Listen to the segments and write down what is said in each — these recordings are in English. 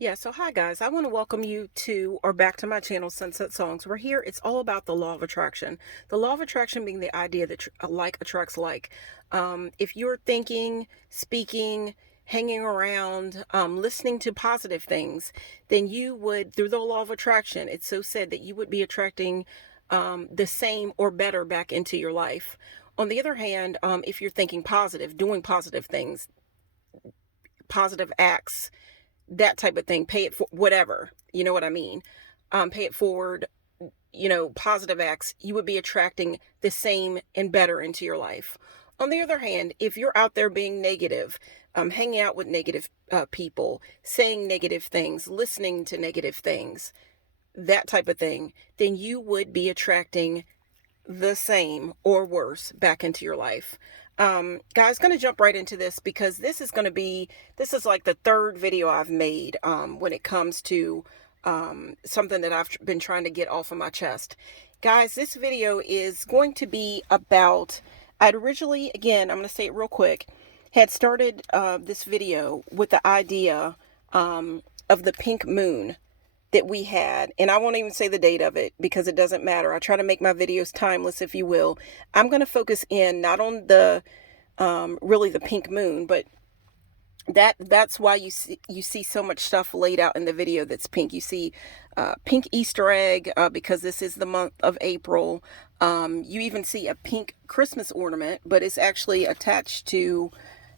Yeah, so hi guys. I want to welcome you to or back to my channel, Sunset Songs. We're here. It's all about the law of attraction. The law of attraction being the idea that like attracts like. If you're thinking, speaking, hanging around, listening to positive things, then you would, through the law of attraction, it's so said that you would be attracting the same or better back into your life. On the other hand, if you're thinking positive, doing positive things, positive acts, that type of thing, pay it for whatever, you know what I mean, pay it forward, positive acts, you would be attracting the same and better into your life. On the other hand, if you're out there being negative, hanging out with negative people, saying negative things, listening to negative things, that type of thing, then you would be attracting the same or worse back into your life. Guys, going to jump right into this because this is like the third video I've made when it comes to something that I've been trying to get off of my chest. Guys, this video is going to be about, I'd originally, again, I'm going to say it real quick, had started this video with the idea of the pink moon that we had, and I won't even say the date of it because it doesn't matter. I try to make my videos timeless, if you will. I'm going to focus in not on the really the pink moon, but that's why you see so much stuff laid out in the video that's pink. You see pink Easter egg because this is the month of April. You even see a pink Christmas ornament, but it's actually attached to,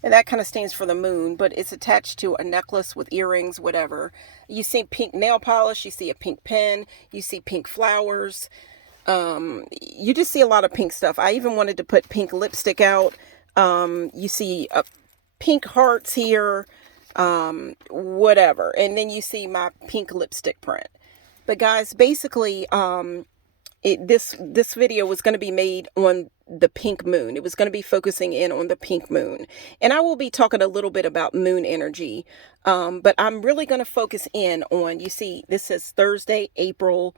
and that kind of stands for the moon, but it's attached to a necklace with earrings, whatever. You see pink nail polish, you see a pink pen, you see pink flowers. You just see a lot of pink stuff. I even wanted to put pink lipstick out. You see pink hearts here, whatever. And then you see my pink lipstick print. But guys, basically, this video was going to be made on the pink moon. It was going to be focusing in on the pink moon, and I will be talking a little bit about moon energy, but I'm really going to focus in on, you see, this says Thursday, April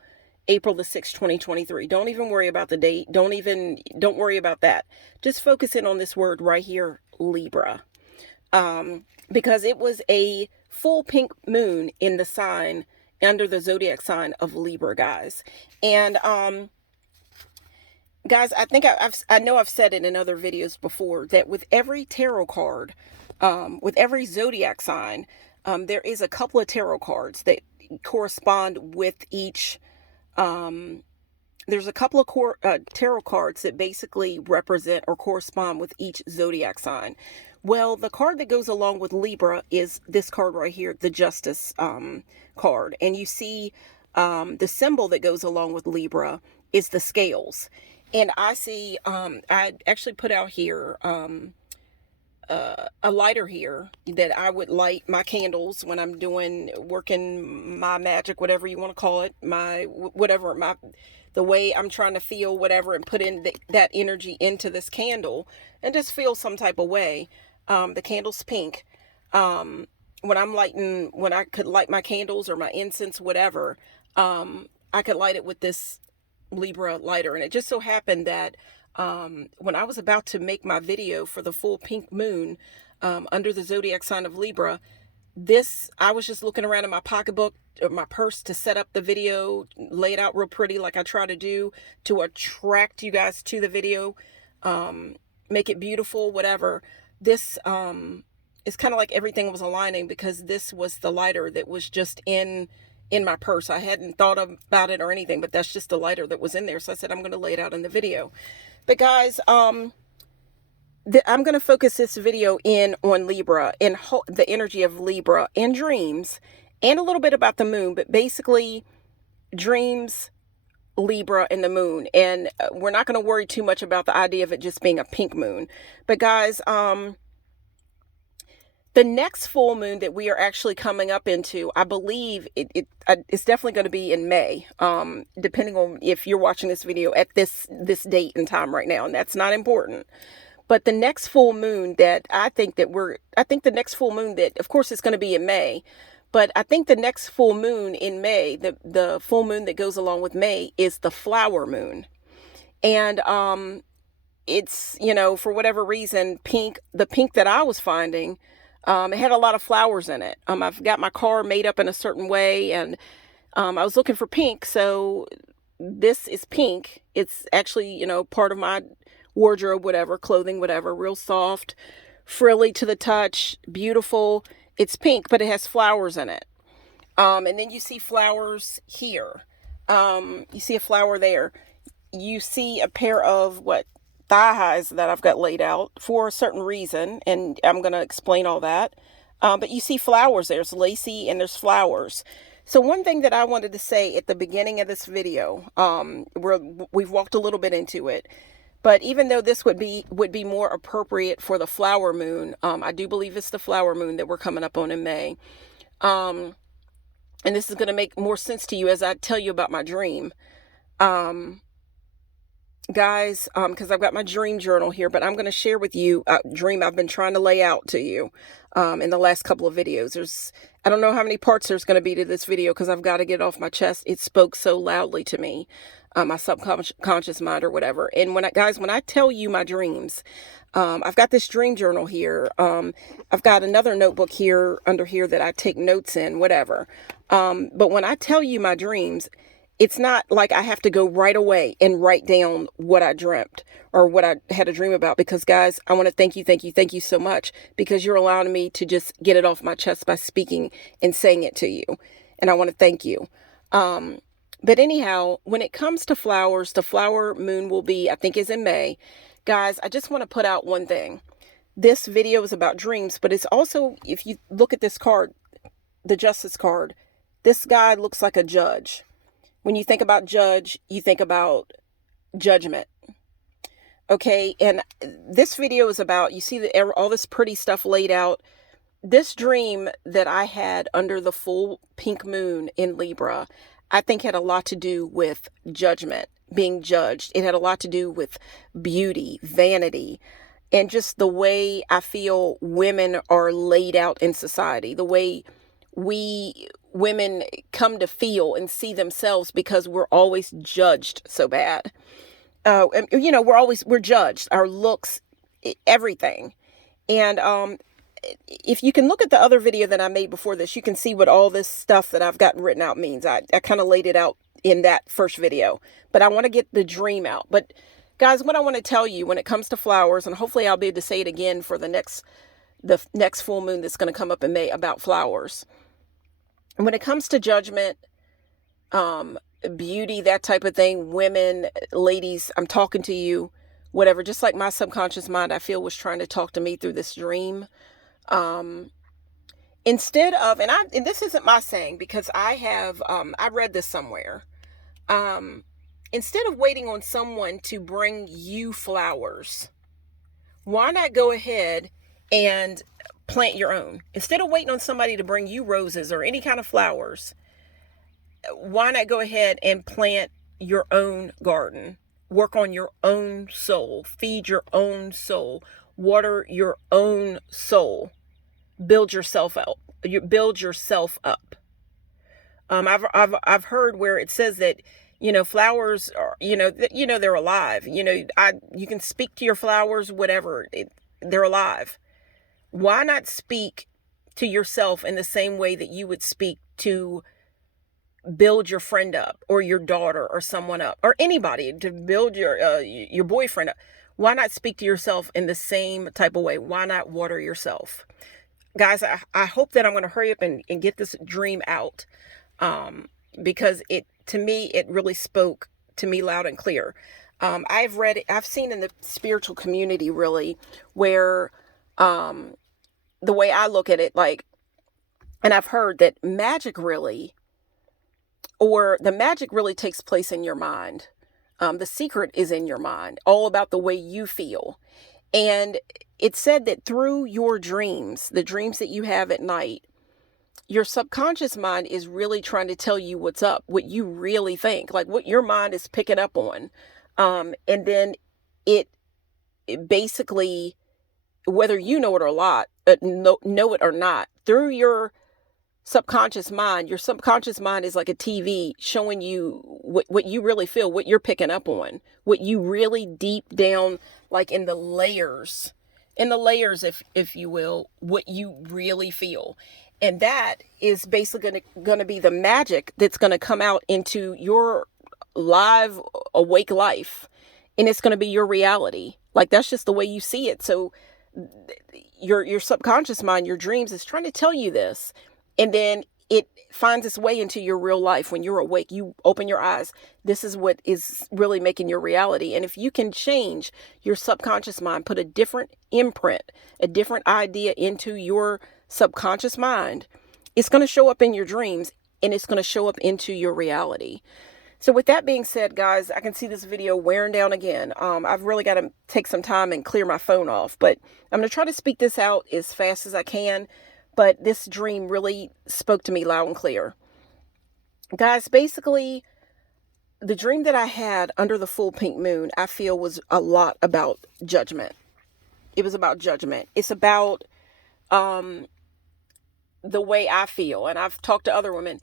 the 6th, 2023. Don't even worry about the date. Don't worry about that. Just focus in on this word right here, Libra, because it was a full pink moon in the sign, under the zodiac sign of Libra, guys. And guys, I think I know I've said it in other videos before that with every tarot card, with every zodiac sign, there is a couple of tarot cards that correspond with each. There's a couple of tarot cards that basically represent or correspond with each zodiac sign. Well, the card that goes along with Libra is this card right here, the Justice card. And you see the symbol that goes along with Libra is the scales. And I see, I actually put out here a lighter here that I would light my candles when I'm working my magic, whatever you want to call it, the way I'm trying to feel, whatever, and put in that energy into this candle and just feel some type of way. The candle's pink. When I could light my candles or my incense, whatever, I could light it with this Libra lighter. And it just so happened that when I was about to make my video for the full pink moon under the zodiac sign of Libra, I was just looking around in my pocketbook or my purse to set up the video, lay it out real pretty like I try to do to attract you guys to the video, make it beautiful, whatever. This it's kind of like everything was aligning because this was the lighter that was just in my purse. I hadn't thought about it or anything, but that's just the lighter that was in there. So I said, I'm going to lay it out in the video. But guys, I'm going to focus this video in on Libra and the energy of Libra and dreams and a little bit about the moon, but basically dreams, Libra, and the moon. And we're not going to worry too much about the idea of it just being a pink moon. But guys, the next full moon that we are actually coming up into, I believe it's definitely going to be in May, depending on if you're watching this video at this date and time right now, and that's not important. But the next full moon that I think the next full moon that, of course, it's going to be in May, but I think the next full moon in May, the full moon that goes along with May, is the flower moon. And it's, for whatever reason, the pink that I was finding, It had a lot of flowers in it. I've got my car made up in a certain way, and I was looking for pink, so this is pink. It's actually, part of my wardrobe, whatever, clothing, whatever, real soft, frilly to the touch, beautiful. It's pink, but it has flowers in it. And then you see flowers here. You see a flower there. You see a pair of thigh highs that I've got laid out for a certain reason, and I'm going to explain all that. But you see flowers. There's lacy and there's flowers. So one thing that I wanted to say at the beginning of this video, we've walked a little bit into it, but even though this would be more appropriate for the flower moon, I do believe it's the flower moon that we're coming up on in May. And this is going to make more sense to you as I tell you about my dream. Guys, because I've got my dream journal here, but I'm going to share with you a dream I've been trying to lay out to you in the last couple of videos. I don't know how many parts there's going to be to this video because I've got to get it off my chest. It spoke so loudly to me, my subconscious mind or whatever. And when I tell you my dreams, I've got this dream journal here. I've got another notebook here under here that I take notes in, whatever. But when I tell you my dreams, it's not like I have to go right away and write down what I dreamt or what I had a dream about, because guys, I want to thank you so much, because you're allowing me to just get it off my chest by speaking and saying it to you. And I want to thank you. But anyhow, when it comes to flowers, the flower moon will be, I think, is in May. Guys, I just want to put out one thing. This video is about dreams, but it's also, if you look at this card, the Justice card, this guy looks like a judge. When you think about judge, you think about judgment. Okay, and this video is about, you see all this pretty stuff laid out. This dream that I had under the full pink moon in Libra, I think had a lot to do with judgment, being judged. It had a lot to do with beauty, vanity, and just the way I feel women are laid out in society, the way we women come to feel and see themselves, because we're always judged so bad. We're judged, our looks, everything. And if you can look at the other video that I made before this, you can see what all this stuff that I've gotten written out means. I kind of laid it out in that first video, but I want to get the dream out. But guys, what I want to tell you when it comes to flowers, and hopefully I'll be able to say it again for the next full moon that's going to come up in May about flowers. And when it comes to judgment, beauty, that type of thing, women, ladies, I'm talking to you, whatever, just like my subconscious mind, I feel, was trying to talk to me through this dream. Instead of, and this isn't my saying, because I read this somewhere. Instead of waiting on someone to bring you flowers, why not go ahead and plant your own? Instead of waiting on somebody to bring you roses or any kind of flowers, why not go ahead and plant your own garden? Work on your own soul, feed your own soul, water your own soul, build yourself up. I've heard where it says that, flowers are, they're alive. You can speak to your flowers, whatever, they're alive. Why not speak to yourself in the same way that you would speak to build your friend up, or your daughter, or someone up, or anybody, to build your boyfriend up? Why not speak to yourself in the same type of way? Why not water yourself? Guys, I hope that I'm going to hurry up and get this dream out, because to me, it really spoke to me loud and clear. I've seen in the spiritual community, really, where the way I look at it, and I've heard that the magic really takes place in your mind. The secret is in your mind, all about the way you feel. And it's said that through your dreams, the dreams that you have at night, your subconscious mind is really trying to tell you what's up, what you really think, like what your mind is picking up on. And then it basically, whether you know it or not, know it or not, through your subconscious mind is like a TV showing you what you really feel, what you're picking up on, what you really deep down, like in the layers, in the layers, if you will, what you really feel. And that is basically going to be the magic that's going to come out into your live, awake life. And it's going to be your reality. Like, that's just the way you see it. So your subconscious mind, your dreams, is trying to tell you this. And then it finds its way into your real life. When you're awake, you open your eyes. This is what is really making your reality. And if you can change your subconscious mind, put a different imprint, a different idea into your subconscious mind, it's going to show up in your dreams, and it's going to show up into your reality. So with that being said, guys, I can see this video wearing down again. I've really got to take some time and clear my phone off, but I'm going to try to speak this out as fast as I can. But this dream really spoke to me loud and clear. Guys, basically, the dream that I had under the full pink moon, I feel, was a lot about judgment. It was about judgment. It's about the way I feel. And I've talked to other women.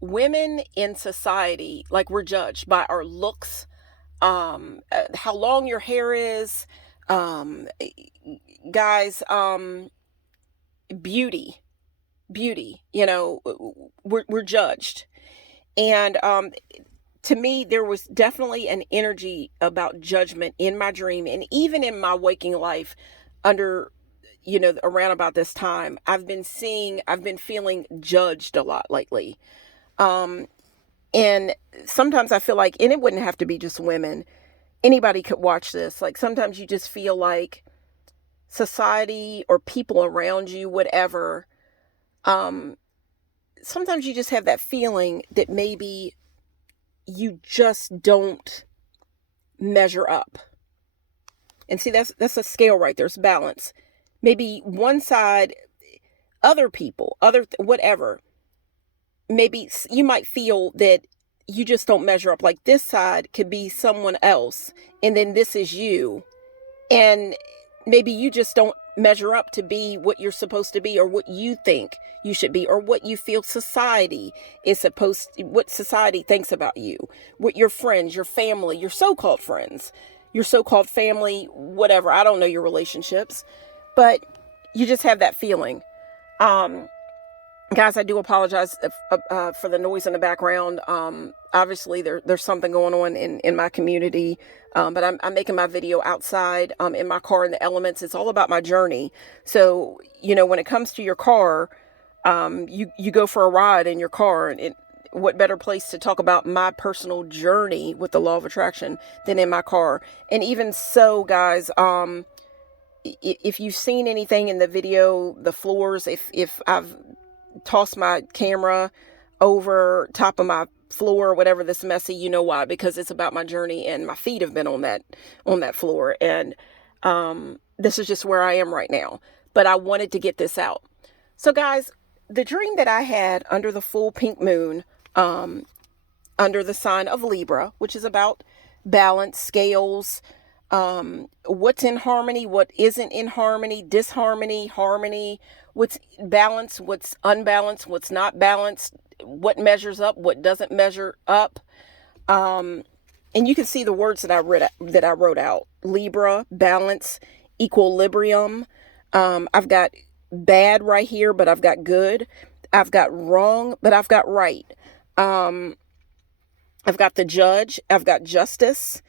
Women in society, like, we're judged by our looks, how long your hair is, guys, beauty, we're judged. And to me, there was definitely an energy about judgment in my dream, and even in my waking life, under, around about this time, I've been feeling judged a lot lately. And sometimes I feel like, and it wouldn't have to be just women, anybody could watch this. Like, sometimes you just feel like society or people around you, whatever, sometimes you just have that feeling that maybe you just don't measure up. And see, that's a scale right there. It's balance. Maybe one side, other people, whatever, maybe you might feel that you just don't measure up. Like, this side could be someone else, and then this is you. And maybe you just don't measure up to be what you're supposed to be, or what you think you should be, or what you feel society is what society thinks about you, what your friends, your family, your so-called friends, your so-called family, whatever. I don't know your relationships, but you just have that feeling. Guys, I do apologize for the noise in the background. Obviously, there's something going on in my community, but I'm making my video outside, in my car, in the elements. It's all about my journey. So, when it comes to your car, you go for a ride in your car, and what better place to talk about my personal journey with the law of attraction than in my car? And even so, guys, if you've seen anything in the video, the floors, if I've toss my camera over top of my floor or whatever, this messy, you know why? Because it's about my journey, and my feet have been on that floor. And this is just where I am right now. But I wanted to get this out. So, guys, the dream that I had under the full pink moon, under the sign of Libra, which is about balance, scales, what's in harmony, what isn't in harmony, disharmony, harmony, what's balanced, what's unbalanced, what's not balanced, what measures up, what doesn't measure up. And you can see the words that I wrote out: Libra, balance, equilibrium. I've got bad right here, but I've got good. I've got wrong, but I've got right. I've got the judge. I've got justice.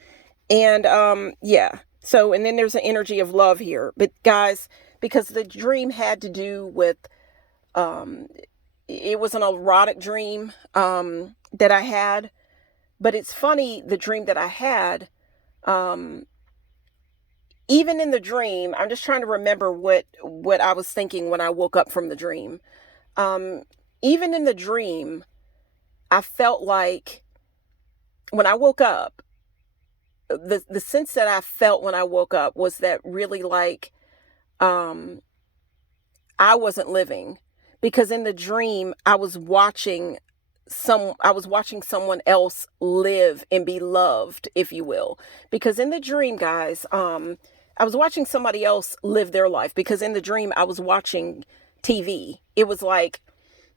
And yeah. So, and then there's an energy of love here. But guys, because the dream had to do with, it was an erotic dream that I had. But it's funny, the dream that I had, even in the dream, I'm just trying to remember what I was thinking when I woke up from the dream. Even in the dream, I felt like when I woke up, the sense that I felt when I woke up was that really, like, I wasn't living, because in the dream I was watching someone else live and be loved, if you will. Because in the dream, guys, I was watching somebody else live their life, because in the dream I was watching TV. It was like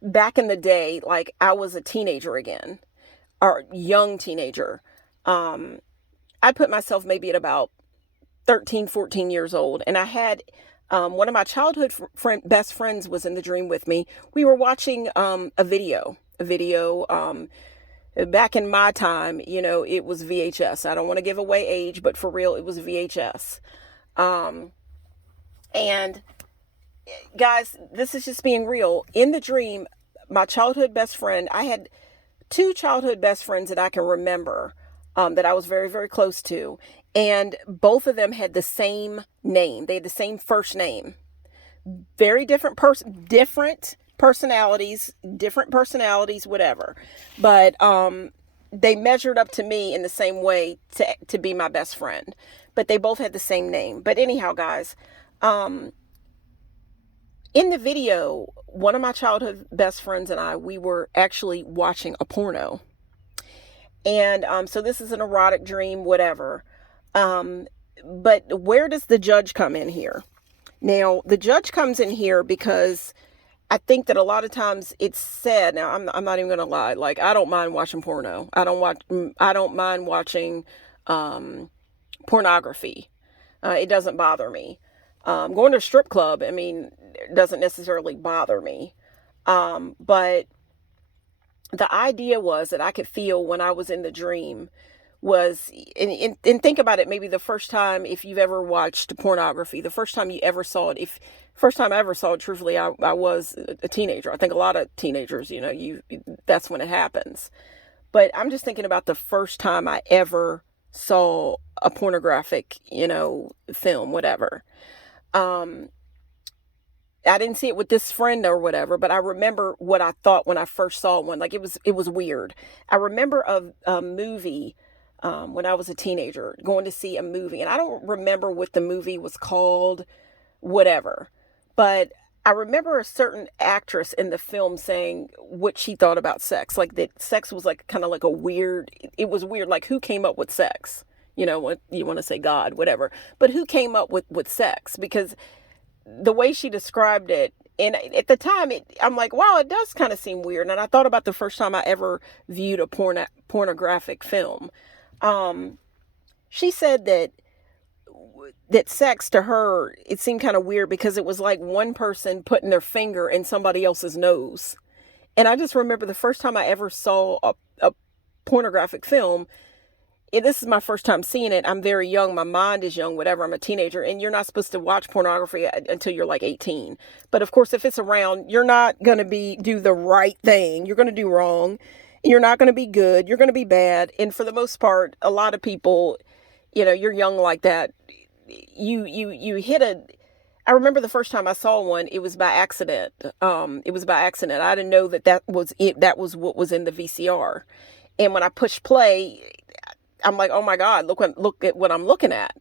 back in the day, like I was a teenager again, or young teenager. I put myself maybe at about 13, 14 years old. And I had one of my childhood best friends was in the dream with me. We were watching a video. Back in my time, it was VHS. I don't want to give away age, but for real, it was VHS. And guys, this is just being real. In the dream, my childhood best friend, I had two childhood best friends that I can remember, that I was very, very close to. And both of them had the same name. They had the same first name. Very different different personalities, whatever. But they measured up to me in the same way to be my best friend. But they both had the same name. But anyhow, guys, in the video, one of my childhood best friends and I, we were actually watching a porno. And so this is an erotic dream, whatever. But where does the judge come in here? Now, the judge comes in here because I think that a lot of times it's said, now I'm not even going to lie, like, I don't mind watching porno. I don't mind watching pornography. It doesn't bother me. Going to a strip club, I mean, doesn't necessarily bother me. But the idea was that I could feel when I was in the dream was, and think about it, maybe the first time, if you've ever watched pornography, the first time you ever saw it, first time I ever saw it, truthfully, I was a teenager. I think a lot of teenagers, that's when it happens. But I'm just thinking about the first time I ever saw a pornographic, film, whatever. I didn't see it with this friend or whatever, but I remember what I thought when I first saw one. Like, it was weird. I remember a movie, when I was a teenager, going to see a movie, and I don't remember what the movie was called, whatever. But I remember a certain actress in the film saying what she thought about sex. Like, that sex was like kind of like it was weird. Like, who came up with sex? What you want to say, God, whatever. But who came up with sex? Because the way she described it, and at the time, I'm like, wow, it does kind of seem weird. And I thought about the first time I ever viewed a pornographic film. She said that sex to her, it seemed kind of weird because it was like one person putting their finger in somebody else's nose. And I just remember the first time I ever saw a pornographic film. This is my first time seeing it. I'm very young. My mind is young, whatever. I'm a teenager, and you're not supposed to watch pornography until you're like 18. But of course, if it's around, you're not going to do the right thing. You're going to do wrong. You're not going to be good. You're going to be bad. And for the most part, a lot of people, you're young like that. You hit I remember the first time I saw one, it was by accident. It was by accident. I didn't know that was it. That was what was in the VCR. And when I pushed play, I'm like, oh my God, look at what I'm looking at.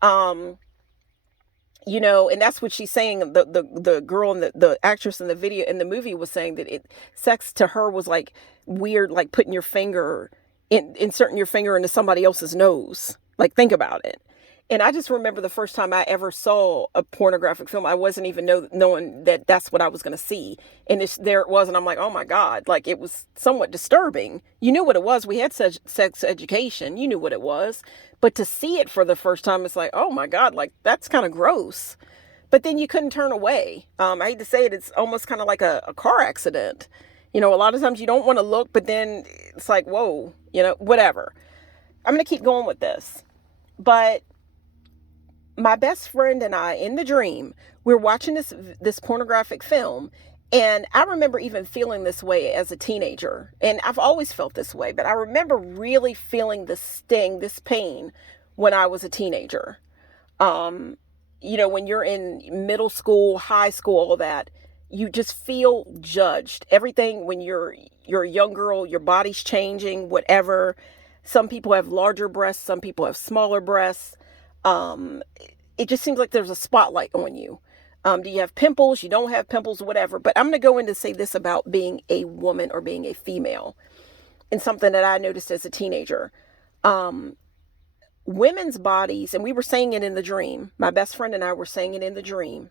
And that's what she's saying. The girl and the actress in the video, in the movie, was saying that sex to her was like weird, like putting your finger inserting your finger into somebody else's nose. Like, think about it. And I just remember the first time I ever saw a pornographic film, I wasn't even knowing that that's what I was going to see. And there it was. And I'm like, oh my God, like, it was somewhat disturbing. You knew what it was. We had sex education. You knew what it was. But to see it for the first time, it's like, oh my God, like, that's kind of gross. But then you couldn't turn away. I hate to say it. It's almost kind of like a car accident. A lot of times you don't want to look, but then it's like, whoa, whatever. I'm going to keep going with this. But my best friend and I, in the dream, we're watching this pornographic film. And I remember even feeling this way as a teenager. And I've always felt this way. But I remember really feeling the sting, this pain, when I was a teenager. When you're in middle school, high school, all that, you just feel judged. Everything, when you're a young girl, your body's changing, whatever. Some people have larger breasts. Some people have smaller breasts. It just seems like there's a spotlight on you. Do you have pimples? You don't have pimples, whatever. But I'm going to go in to say this about being a woman or being a female, and something that I noticed as a teenager. Women's bodies, and we were saying it in the dream. My best friend and I were saying it in the dream.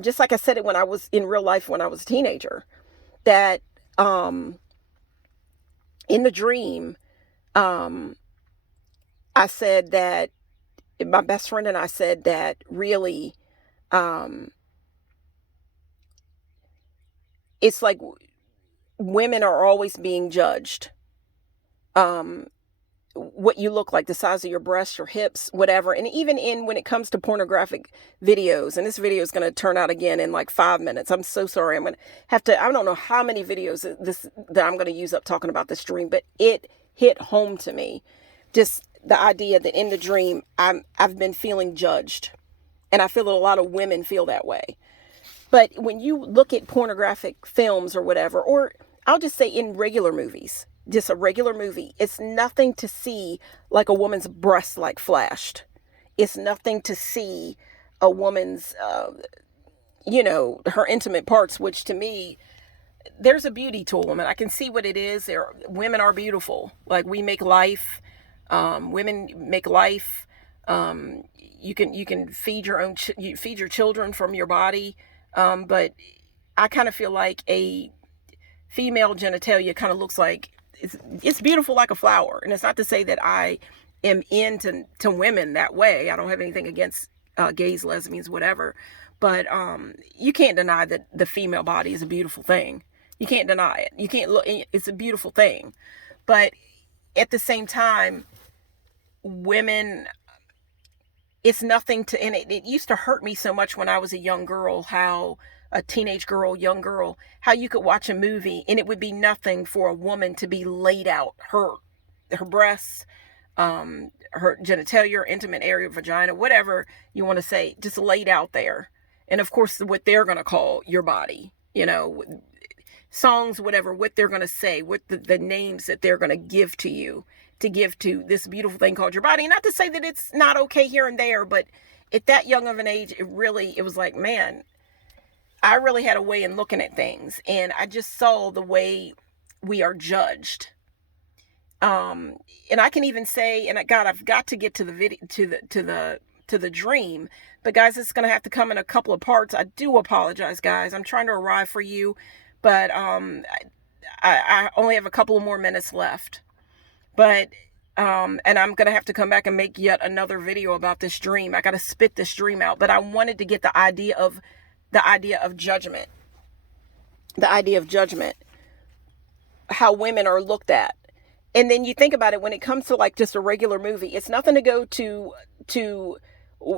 Just like I said it when I was in real life, when I was a teenager, that in the dream, I said that my best friend and I said that really, um, it's like women are always being judged. Um, what you look like, the size of your breasts, your hips, whatever. And even in when it comes to pornographic videos, and this video is going to turn out again in like 5 minutes. I'm so sorry. I'm going to have to, I don't know how many videos that I'm going to use up talking about this dream, but it hit home to me. Just the idea that in the dream, I've been feeling judged. And I feel that a lot of women feel that way. But when you look at pornographic films or whatever, or I'll just say in regular movies, just a regular movie, it's nothing to see like a woman's breast like flashed. It's nothing to see a woman's, her intimate parts, which to me, there's a beauty to a woman. I can see what it is. Women are beautiful. Like we make life. Women make life. You can feed you feed your children from your body. But I kind of feel like a female genitalia kind of looks like it's beautiful like a flower. And it's not to say that I am into women that way. I don't have anything against gays, lesbians, whatever. But you can't deny that the female body is a beautiful thing. You can't deny it. You can't look. It's a beautiful thing. But at the same time, women, it's nothing to, and it used to hurt me so much when I was a young girl, how a teenage girl, young girl, how you could watch a movie and it would be nothing for a woman to be laid out, her breasts, her genitalia, intimate area, vagina, whatever you want to say, just laid out there. And of course, what they're going to call your body, songs, whatever, what they're going to say, what the names that they're going to give to you, to give to this beautiful thing called your body. Not to say that it's not okay here and there, but at that young of an age, it was like, man, I really had a way in looking at things. And I just saw the way we are judged. And I can even say, and God, I've got to get to the video, to the dream, but guys, it's going to have to come in a couple of parts. I do apologize, guys. I'm trying to arrive for you, but, I only have a couple of more minutes left. But, and I'm going to have to come back and make yet another video about this dream. I got to spit this dream out, but I wanted to get the idea of judgment, how women are looked at. And then you think about it, when it comes to like just a regular movie, it's nothing to go to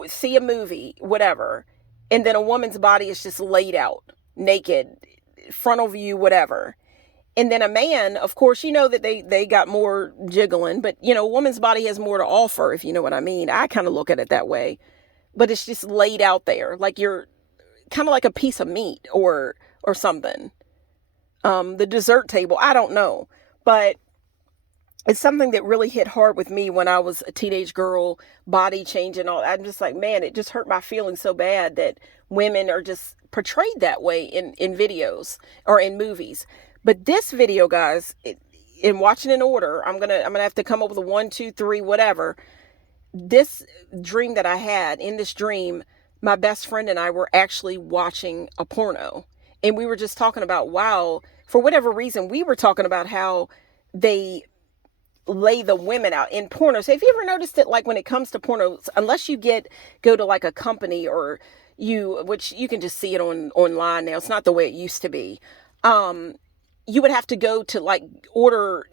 see a movie, whatever. And then a woman's body is just laid out naked, frontal view, whatever. And then a man, of course, that they got more jiggling, but a woman's body has more to offer, if you know what I mean. I kind of look at it that way, but it's just laid out there. Like you're kind of like a piece of meat or something. The dessert table, I don't know, but it's something that really hit hard with me when I was a teenage girl, body change and all. I'm just like, man, it just hurt my feelings so bad that women are just portrayed that way in videos or in movies. But this video, guys, in watching in order, I'm gonna have to come up with a 1, 2, 3, whatever. This dream that I had, in this dream, my best friend and I were actually watching a porno. And we were just talking about, wow, for whatever reason, we were talking about how they lay the women out in porno. So have you ever noticed that, like, when it comes to porno, unless you go to like a company or which you can just see it online now, it's not the way it used to be. You would have to go to like order,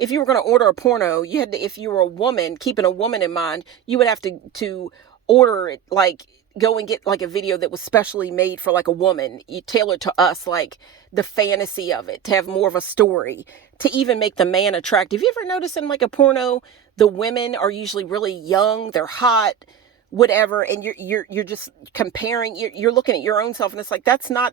if you were going to order a porno, you had to, if you were a woman, keeping a woman in mind, you would have to order it, like go and get like a video that was specially made for like a woman, you tailored to us, like the fantasy of it, to have more of a story, to even make the man attractive. You ever notice in like a porno, the women are usually really young, they're hot, whatever, and you're just comparing, you're looking at your own self, and it's like, that's not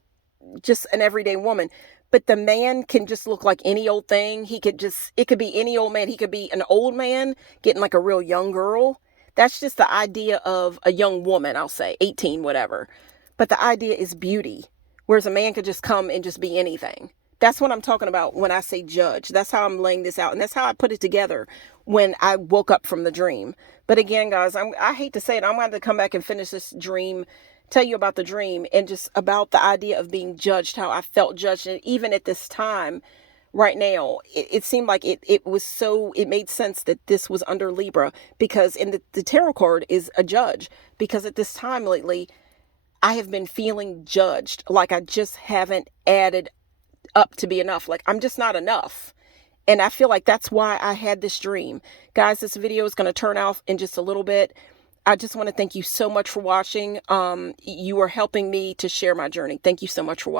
just an everyday woman. But the man can just look like any old thing. It could be any old man. He could be an old man getting like a real young girl. That's just the idea of a young woman, I'll say, 18, whatever. But the idea is beauty. Whereas a man could just come and just be anything. That's what I'm talking about when I say judge. That's how I'm laying this out. And that's how I put it together when I woke up from the dream. But again, guys, I hate to say it. I'm going to come back and finish this dream, tell you about the dream, and just about the idea of being judged, how I felt judged. And even at this time, right now, it seemed like it was so, it made sense that this was under Libra, because in the tarot card is a judge. Because at this time lately, I have been feeling judged. Like I just haven't added up to be enough. Like I'm just not enough. And I feel like that's why I had this dream. Guys, this video is going to turn off in just a little bit. I just want to thank you so much for watching. You are helping me to share my journey. Thank you so much for watching.